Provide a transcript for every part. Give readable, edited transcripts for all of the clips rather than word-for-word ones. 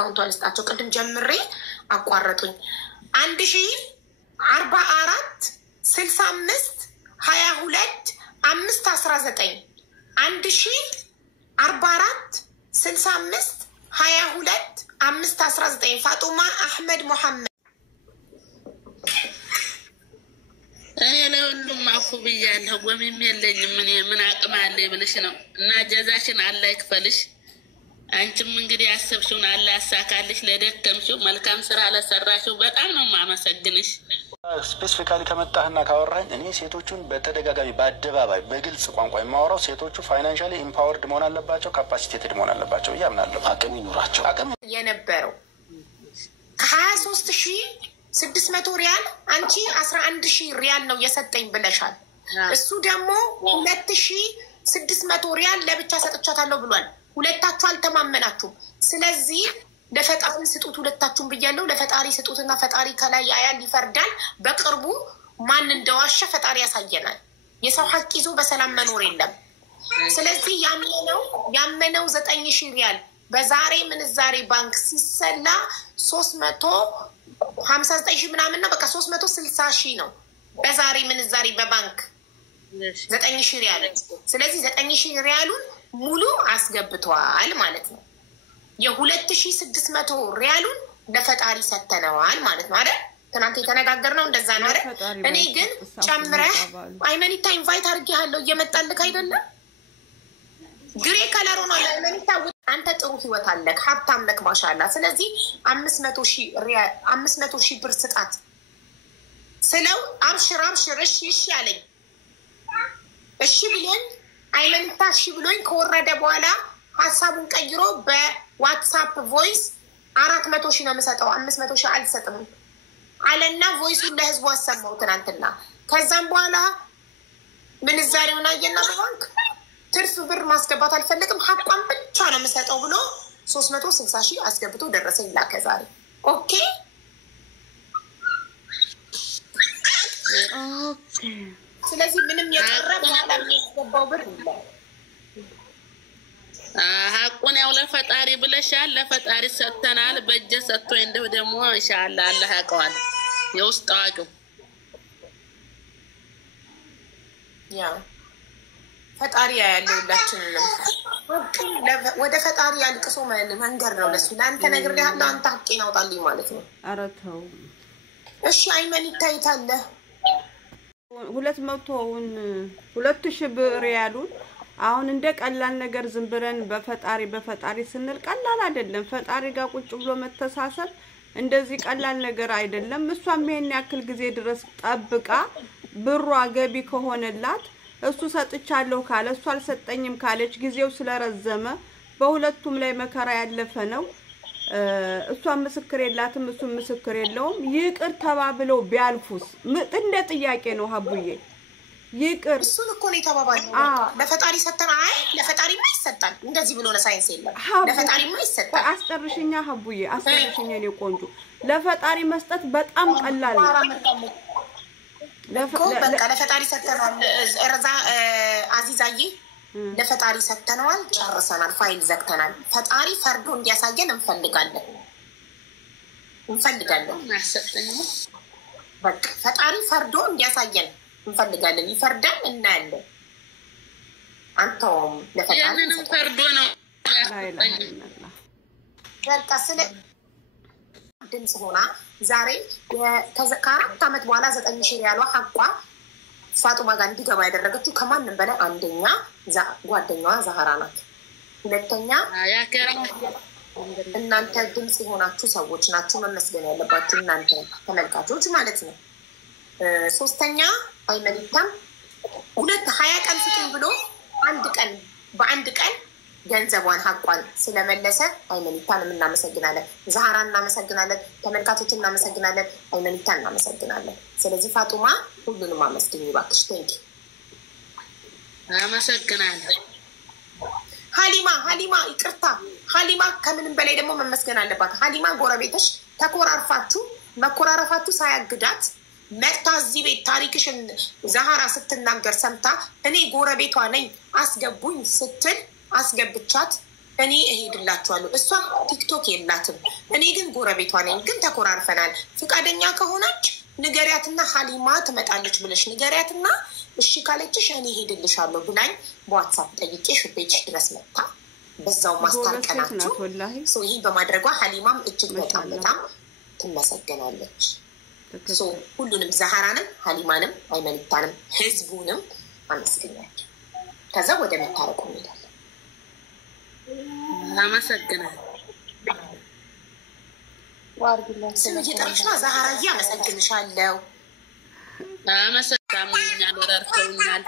አካውንቷን ልስጣቸው ቅድም ጀምሬ አቋረጡኝ 1044 65 22 519 1044 65 22 519 ፋጡማ አህመድ ሙሐመድ እኔ ለሁሉም አፉ ብያለሁ። ጎሚም የለኝም ምን አቅም አለ ብለሽ ነው እና ጀዛሽን አላህ ይክፈልሽ። አንቺም እንግዲህ ያሰብሽውን አላህ ያሳካልሽ። ለደከምሽው መልካም ስራ ለሰራሽው በጣም ነው የማመሰግንሽ። ስፔሲፊካሊ ከመጣህና ካወራኝ እኔ ሴቶቹን በተደጋጋሚ በአደባባይ በግልጽ ቋንቋ የማወራው ሴቶቹ ፋይናንሻሊ ኢምፓወርድ መሆን አለባቸው፣ ካፓሲቴትድ መሆን አለባቸው እያምናለሁ። አቅም ይኑራቸው። አቅም የነበረው 23600 ሪያል አንቺ 11000 ሪያል ነው የሰጠኝ ብለሻል። እሱ ደግሞ 2600 ሪያል ለብቻ ሰጥቻታለሁ ብሏል። ሁለታችሁ አልተማመናችሁም። ስለዚህ ለፈጣሪ ስጡት ሁለታችሁም ብያለሁ። ለፈጣሪ ስጡትና ፈጣሪ ከላይ ያያል ይፈርዳል። በቅርቡ ማን እንደዋሸ ፈጣሪ ያሳየናል። የሰው ሐቅ ይዞ በሰላም መኖር የለም። ስለዚህ ያመነው 9000 ሪያል በዛሬ ምንዛሬ ባንክ ሲሰላ 359 ምናምን ነው። በቃ 360 ነው በዛሬ ምንዛሬ በባንክ 9000 ሪያል። ስለዚህ 9000 ሪያሉን ሙሉ አስገብተዋል ማለት ነው። የ2600 ሪያሉን ለፈጣሪ ሰተነዋል ማለት ነው አይደል? ትናንት የተነጋገርነው እንደዛ ነው አይደል? እኔ ግን ጨምረህ አይመኒታ ኢንቫይት አድርጌሃለሁ እየመጣልክ አይደለም? ግሬ ከለር ሆኗል አይመኒታ። አንተ ጥሩ ህይወት አለክ፣ ሀብታም ነክ ማሻአላ። ስለዚህ 500,000 ብር ስጣት ስለው አብሽር እሺ አለኝ። እሺ ብሎኝ አይመኒታ እሺ ብሎኝ ከወረደ በኋላ ሀሳቡን ቀይሮ በዋትሳፕ ቮይስ 400,000 ነው የምሰጠው 500,000 አልሰጥም አለና ቮይሱን ለህዝቡ አሰማው ትናንትና። ከዛም በኋላ ምንዛሬውን አየና በባንክ ትርፍ ብር ማስገባት አልፈልግም ሀቋን ብቻ ነው የምሰጠው ብሎ 360,000 አስገብቶ ደረሰኝ ላከ ዛሬ። ኦኬ ስለዚህ ምንም የቀረ በኋላ የሚያስገባው ብር የለም። ሀቁን ያው ለፈጣሪ ብለሻል፣ ለፈጣሪ ሰጥተናል። በእጀ ሰጥቶ እንደው ደግሞ ኢንሻአላህ አላህ ያውቀዋል የውስጥ አዋቂው። ያ ፈጣሪ ያለው ሁላችንም ወደ ፈጣሪ ያልቅሶ መንገር ነው ለሱ። ለአንተ ነግሬሃለሁ፣ አንተ ሀቄን አውጣልኝ ማለት ነው። ኧረ ተው እሺ። አይመን ይታይታለህ 200,000 ብር ያሉን አሁን እንደ ቀላል ነገር ዝም ብለን በፈጣሪ ስንል ቀላል አይደለም። ፈጣሪ ጋር ቁጭ ብሎ መተሳሰብ እንደዚህ ቀላል ነገር አይደለም። እሷም ይሄን ያክል ጊዜ ድረስ ጠብቃ ብሯ ገቢ ከሆነላት እሱ ሰጥቻለሁ ካለ እሱ አልሰጠኝም ካለች ጊዜው ስለረዘመ በሁለቱም ላይ መከራ ያለፈ ነው። እሷ ምስክር የላትም እሱ ምስክር የለውም። ይቅር ተባብለው ቢያልፉስ እንደ ጥያቄ ነው ሀቡዬ። ይቅር እሱን እኮ ነው የተባባለው። ለፈጣሪ ሰተና አይ ለፈጣሪ ማ ይሰጣል እንደዚህ ብሎ ለሳይንስ የለም። ለፈጣሪ ማ ይሰጣል። አስጨርሽኛ ሀቡዬ አስጨርሽኛ ነው ቆንጆ። ለፈጣሪ መስጠት በጣም ቀላል ነው። በቃ ለፈጣሪ ሰተናል። ረዛ አዚዛዬ ለፈጣሪ ሰተናል፣ ጨርሰናል፣ ፋይል ዘግተናል። ፈጣሪ ፈርዶ እንዲያሳየን እንፈልጋለን። በቃ ፈጣሪ ፈርዶ እንዲያሳየን እንፈልጋለን። ይፈርዳል እናያለን። አንተውም ለፈጣሪ ፈርዶ ነው በቃ ስለ ድምጽ ሆና ዛሬ ከ4 ዓመት በኋላ 9000 ሪያሏ ሀቋ ፋጡማ ጋር እንዲገባ ያደረገችው ከማንም በላይ አንደኛ ጓደኛዋ ዛህራ ናት። ሁለተኛ እናንተ ድምጽ የሆናችሁ ሰዎች ናችሁ መመስገን ያለባችሁ እናንተ ተመልካቾች ማለት ነው። ሶስተኛ አይመኒታም 20 ቀን ስጡኝ ብሎ በአንድ ቀን ገንዘቧን ሀቋን ስለመለሰ አይመኒታን እናመሰግናለን። ዛህራ እናመሰግናለን። ተመልካቾች እናመሰግናለን። አይመኒታን እናመሰግናለን። ስለዚህ ፋጡማ ሁሉንም አመስግኝ እባክሽ። ቴንክ አመሰግናለሁ። ሀሊማ ይቅርታ፣ ሀሊማ ከምንም በላይ ደግሞ መመስገን አለባት። ሀሊማ ጎረቤትሽ መኮራረፋችሁ ሳያግዳት መጥታ እዚህ ቤት ታሪክሽን ዛህራ ስትናገር ሰምታ እኔ ጎረቤቷ ነኝ አስገቡኝ ስትል አስገብቻት እኔ እሄድላችኋለሁ። እሷ ቲክቶክ የላትም፣ እኔ ግን ጎረቤቷ ነኝ። ግን ተኮራርፈናል። ፍቃደኛ ከሆነች ንገሪያትና ሀሊማ ትመጣለች ብለሽ ንገሪያትና እሺ ካለችሽ እኔ እሄድልሻለሁ ብላኝ በዋትሳፕ ጠይቄሽ ቤትሽ ድረስ መጣ። በዛው ማስታርቀናችሁ። ይህ በማድረጓ ሀሊማም እጅግ በጣም ትመሰገናለች። ሁሉንም ዛህራንም ሀሊማንም አይመኒታንም ህዝቡንም አመስግኛቸው። ከዛ ወደ መታረቁ እንሄዳለን። አመሰግናለሁ። ስም እየጠራሽ ነው ዛህራዬ። አመሰግንሻለሁ። አመሰግናለሁ። ወረርተውኛል።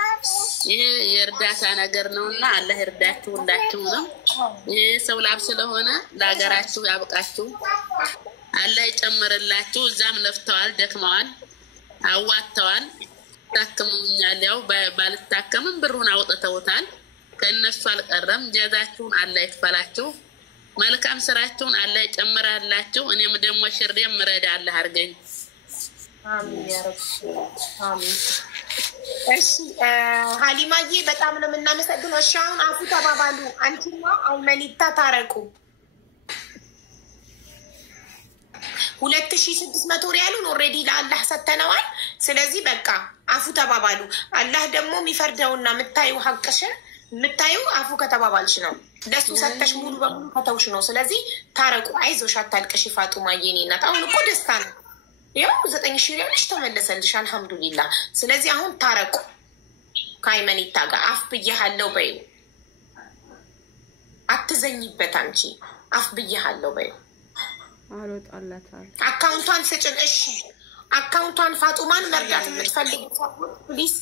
ይሄ የእርዳታ ነገር ነውና አላህ ይርዳችሁ ሁላችሁንም። ይሄ ሰው ላብ ስለሆነ ለሀገራችሁ ያብቃችሁ። አላህ ይጨምርላችሁ። እዛም ለፍተዋል፣ ደክመዋል፣ አዋጥተዋል፣ ታክመውኛል። ያው ባልታከምም ብሩን አውጥተውታል። ከእነሱ አልቀረም። ጀዛችሁን አላህ ይክፈላችሁ። መልካም ስራችሁን አላህ ይጨምራላችሁ። እኔም ደግሞ ሽሬም ምረዳ አላህ አድርገኝ። አሚን ያ ረብ አሚን። እሺ ሀሊማዬ በጣም ነው የምናመሰግነው። እሺ አሁን አፉ ተባባሉ። አንቺና አይመኒታ ታረቁ። 2600 ሪያሉን ኦልሬዲ ለአላህ ሰተነዋል። ስለዚህ በቃ አፉ ተባባሉ። አላህ ደግሞ የሚፈርደውና የምታዩ ሀቅሽን የምታዩ አፉ ከተባባልሽ ነው። ለሱ ሰተሽ ሙሉ በሙሉ ከተውሽ ነው። ስለዚህ ታረቁ። አይዞሽ፣ አታልቅሽ ፋጡማዬ። የኔ እናት አሁን እኮ ደስታ ነው። ያው 9000 ሪያልሽ ተመለሰልሽ። አልሐምዱሊላህ። ስለዚህ አሁን ታረቁ ከአይመኒታ ጋር። አፍ ብዬሃለሁ በይው፣ አትዘኝበት አንቺ። አፍ ብዬሃለሁ በይው። አካውንቷን ስጭን። እሺ አካውንቷን ፋጡማን መርዳት የምትፈልግ ፕሊዝ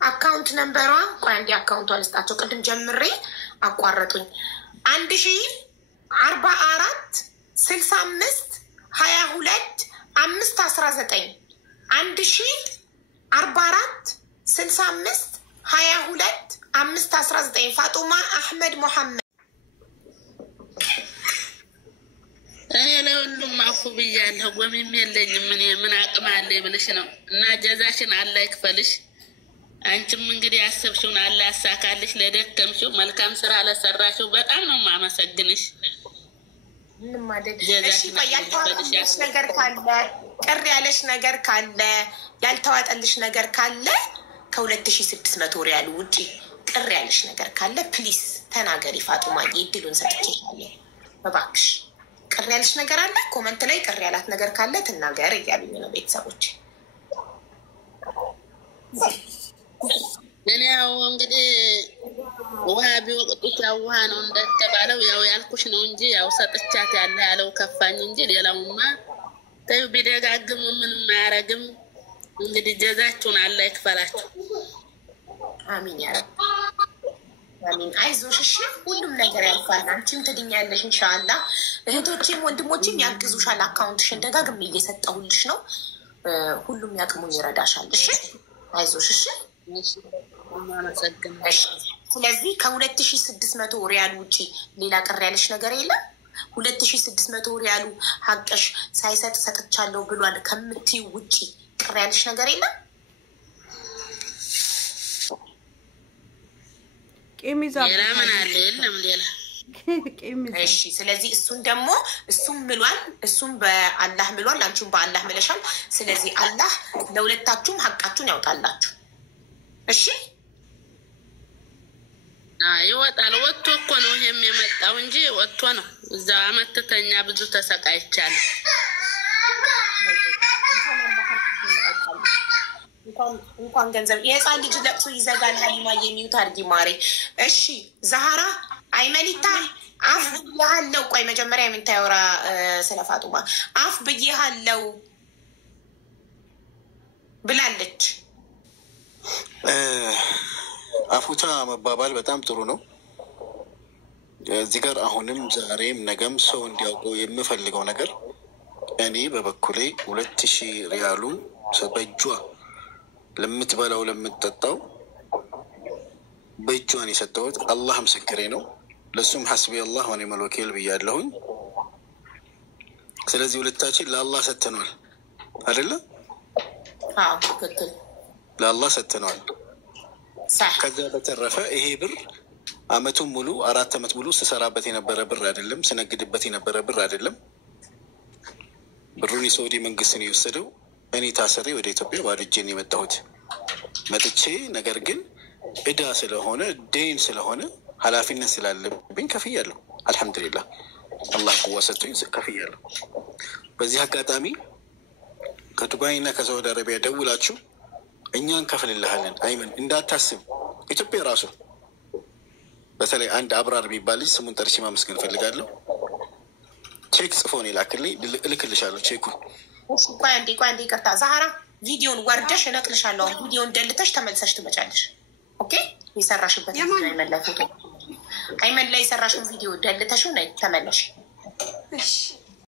አካውንት ነንበሯ ቆይ አንዴ አካውንቷን ልስጣቸው። ቅድም ጀምሬ አቋረጡኝ። 1044 65 22 519 1044 65 22 519 ፋጡማ አህመድ ሙሐመድ። እኔ ለሁሉም አፉ ብያለሁ። ወሚም የለኝም። ምን አቅም አለኝ ብልሽ ነው። እና ጀዛሽን አላህ ይክፈልሽ። አንቺም እንግዲህ ያሰብሽውን አላህ ያሳካልሽ። ለደከምሽው መልካም ስራ ለሰራሽው በጣም ነው የማመሰግንሽ። ምንም አይደል። እሺ ያልተዋጠልሽ ነገር ካለ ቅር ያለሽ ነገር ካለ ያልተዋጠልሽ ነገር ካለ ከ2600 ሪያል ውጪ ቅር ያለሽ ነገር ካለ ፕሊስ ተናገሪ ፋጡማዬ። እድሉን ሰጥቼሻለሁ እባክሽ። ቅር ያለሽ ነገር አለ ኮመንት ላይ ቅር ያላት ነገር ካለ ትናገር እያሉኝ ነው ቤተሰቦች። እኔ ያው እንግዲህ ውሃ ቢወቅጡት ያው ውሃ ነው እንደተባለው ያው ያልኩሽ ነው እንጂ ያው ሰጥቻት ያለው ከፋኝ እንጂ ሌላውማ ተይው ቢደጋግሙ ምንም አያረግም። እንግዲህ ጀዛችሁን አላህ ይክፈላችሁ። አሚን ያ ረብ አሚን። አይዞሽ እሺ፣ ሁሉም ነገር ያልፋል። አንቺም ትድኛለሽ ኢንሻአላህ። እህቶቼም ወንድሞቼም ያግዙሻል። አካውንትሽን ደጋግሜ እየሰጠሁልሽ ነው። ሁሉም ያቅሙን ይረዳሻል። እሺ አይዞሽ እሺ። ስለዚህ ከ2600 ሪያል ውጪ ሌላ ቅር ያለሽ ነገር የለም። 2600 ሪያሉ ሀቅሽ ሳይሰጥ ሰጥቻለሁ ብሏል ከምትይው ውጪ ቅር ያለሽ ነገር የለም። ሌላ ምን አለ? የለም ሌላ። እሺ ስለዚህ እሱን ደግሞ እሱም ምሏል፣ እሱም በአላህ ምሏል፣ አንቺም በአላህ ምለሻል። ስለዚህ አላህ ለሁለታችሁም ሀቃችሁን ያውጣላችሁ። እሺ ይወጣል። ወጥቶ እኮ ነው ይሄም የመጣው እንጂ ወጥቶ ነው። እዛ አመተተኛ ብዙ ተሰቃይቻለሁ። እንኳን ገንዘብ የህፃን ልጅ ለቅሶ ይዘጋል። ሀሊማ የሚዩት አድርጊ ማሬ። እሺ ዛህራ አይመኒታ አፍ ብዬሃለው። ቆይ መጀመሪያ የምንታየውራ ስለ ፋጡማ አፍ ብዬሃለው ብላለች። አፉታ መባባል በጣም ጥሩ ነው። እዚህ ጋር አሁንም ዛሬም ነገም ሰው እንዲያውቀው የምፈልገው ነገር እኔ በበኩሌ 2000 ሪያሉ በእጇ ለምትበላው ለምትጠጣው በእጇን የሰጠሁት አላህ ምስክሬ ነው። ለሱም ሐስቢ አላህ ወኒዕመል ወኪል ብያለሁኝ። ስለዚህ ሁለታችን ለአላህ ሰጥተናል አይደለ? ትክክል። ለአላህ ሰጥተናል። ከዛ በተረፈ ይሄ ብር አመቱን ሙሉ 4 አመት ሙሉ ስሰራበት የነበረ ብር አይደለም፣ ስነግድበት የነበረ ብር አይደለም። ብሩን የሳውዲ መንግስት ነው የወሰደው። እኔ ታሰሬ ወደ ኢትዮጵያ ባዶ እጄን የመጣሁት መጥቼ፣ ነገር ግን እዳ ስለሆነ ዴን ስለሆነ ኃላፊነት ስላለብኝ ከፍያለሁ። አልሐምዱሊላህ አላህ ቁዋ ሰጥቶኝ ከፍያለሁ። በዚህ አጋጣሚ ከዱባይና ከሳውዲ አረቢያ ደውላችሁ እኛን ከፍልልሃለን አይመን እንዳታስብ። ኢትዮጵያ ራሱ በተለይ አንድ አብራር የሚባል ልጅ ስሙን ጠርቼ ማመስገን እፈልጋለሁ። ቼክ ጽፎ ነው የላክልኝ። እልክልሻለሁ ቼኩን። ቆይ አንዴ ይቅርታ ዛህራ፣ ቪዲዮን ወርደሽ እነቅልሻለሁ። ቪዲዮን ደልተሽ ተመልሰሽ ትመጫለሽ። ኦኬ? የሰራሽበት አይመን ላይ የሰራሽውን ቪዲዮ ደልተሽው ነይ ተመለሽ። እሺ